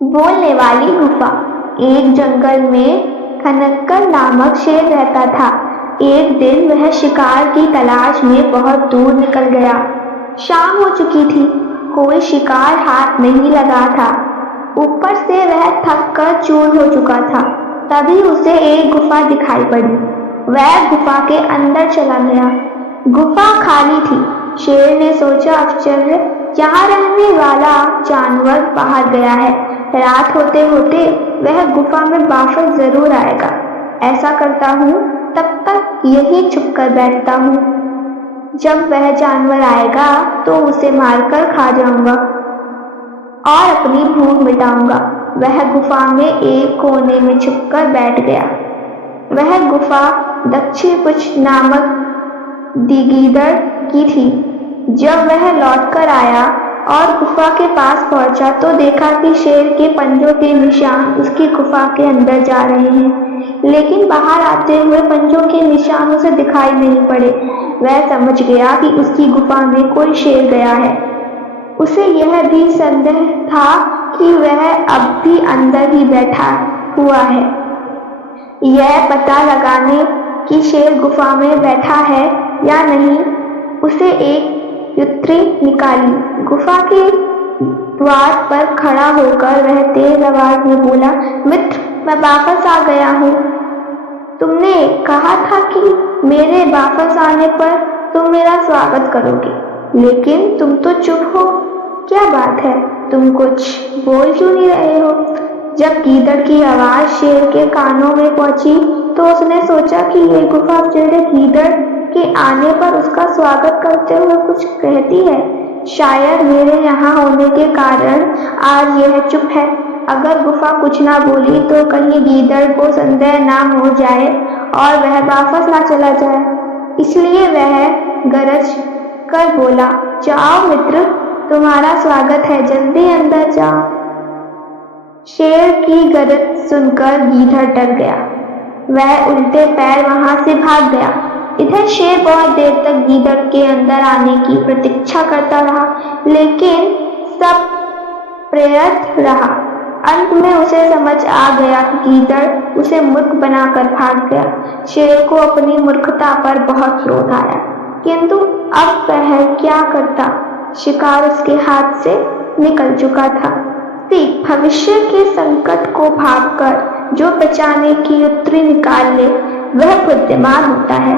बोलने वाली गुफा। एक जंगल में खनक्कर नामक शेर रहता था। एक दिन वह शिकार की तलाश में बहुत दूर निकल गया। शाम हो चुकी थी, कोई शिकार हाथ नहीं लगा था। ऊपर से वह थक कर चूर हो चुका था। तभी उसे एक गुफा दिखाई पड़ी। वह गुफा के अंदर चला गया। गुफा खाली थी। शेर ने सोचा, आश्चर्य, यहाँ रहने वाला जानवर बाहर गया है। रात होते होते वह गुफा में वापस जरूर आएगा। ऐसा करता हूँ, तब तक यही छुप कर बैठता हूँ। जब वह जानवर आएगा तो उसे मारकर खा जाऊंगा और अपनी भूख मिटाऊंगा। वह गुफा में एक कोने में छुपकर बैठ गया। वह गुफा दक्षिण कुछ नामक दिगीदड़ की थी। जब वह लौटकर आया और गुफा के पास पहुंचा तो देखा कि शेर के पंजों के निशान उसकी गुफा के अंदर जा रहे हैं, लेकिन बाहर आते हुए पंजों के निशान उसे दिखाई नहीं पड़े। वह समझ गया कि उसकी गुफा में कोई शेर गया है। उसे यह भी संदेह था कि वह अब भी अंदर ही बैठा हुआ है। यह पता लगाने कि शेर गुफा में बैठा है या नहीं, उसे एक युक्ति निकाली। गुफा के द्वार पर खड़ा होकर वह तेज आवाज में बोला, मित्र, मैं वापस आ गया हूँ। तुमने कहा था कि मेरे वापस आने पर तुम मेरा स्वागत करोगे, लेकिन तुम तो चुप हो। क्या बात है, तुम कुछ बोल क्यों नहीं रहे हो? जब गीदड़ की आवाज शेर के कानों में पहुंची तो उसने सोचा कि ये गुफा चिड़े गीदड़ के आने पर उसका स्वागत करते हुए कुछ कहती है। शायद मेरे यहाँ होने के कारण आज यह चुप है। अगर गुफा कुछ ना बोली तो कहीं गीदड़ को संदेह ना हो जाए और वह वापस ना चला जाए। इसलिए वह गरज कर बोला, जाओ मित्र, तुम्हारा स्वागत है, जल्दी अंदर जाओ। शेर की गरज सुनकर गीदड़ डर गया। वह उल्टे पैर वहां से भाग गया। इधर शेर बहुत देर तक गीदड़ के अंदर आने की प्रतीक्षा करता रहा, लेकिन सब प्रेरित रहा। अंत में उसे समझ आ गया कि गीदड़ उसे मूर्ख बनाकर भाग गया। शेर को अपनी मूर्खता पर बहुत क्रोध आया, किंतु अब वह क्या करता? शिकार उसके हाथ से निकल चुका था। भविष्य के संकट को भागकर जो बचाने की युक्ति निकाल ले, वह बुद्धिमान होता है।